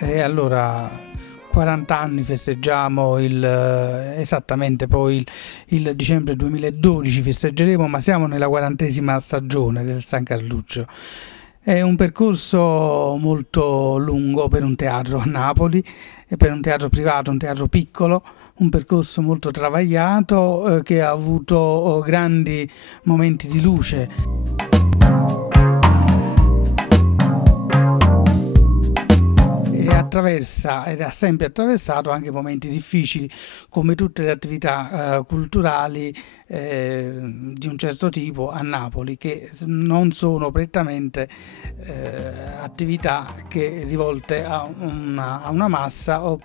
E allora 40 anni festeggiamo esattamente poi il dicembre 2012 festeggeremo, ma siamo nella 40ª stagione del San Carluccio. È un percorso molto lungo per un teatro a Napoli, e per un teatro privato, un teatro piccolo, un percorso molto travagliato che ha avuto grandi momenti di luce. Attraversa ed ha sempre attraversato anche momenti difficili, come tutte le attività culturali di un certo tipo a Napoli, che non sono prettamente attività che rivolte a una massa o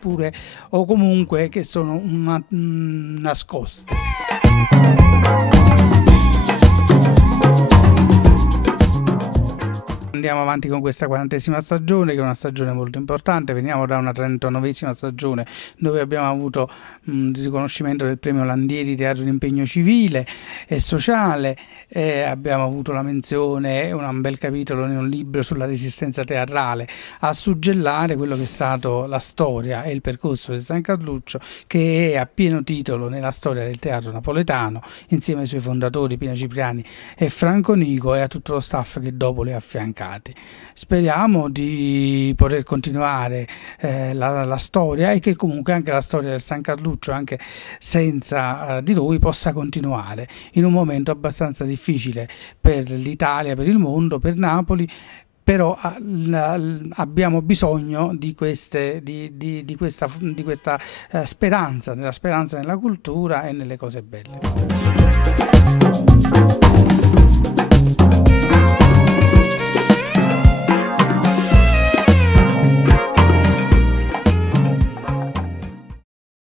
comunque che sono nascoste. Andiamo avanti con questa 40ª stagione, che è una stagione molto importante. Veniamo da una 39ª stagione dove abbiamo avuto il riconoscimento del premio Landieri Teatro di Impegno Civile e Sociale, abbiamo avuto la menzione, un bel capitolo in un libro sulla resistenza teatrale, a suggellare quello che è stato la storia e il percorso del San Carluccio, che è a pieno titolo nella storia del teatro napoletano, insieme ai suoi fondatori Pina Cipriani e Franco Nico, e a tutto lo staff che dopo li ha affiancati. Speriamo di poter continuare la storia, e che comunque anche la storia del San Carluccio, anche senza di lui, possa continuare in un momento abbastanza difficile per l'Italia, per il mondo, per Napoli. Però abbiamo bisogno di questa speranza, della speranza nella cultura e nelle cose belle.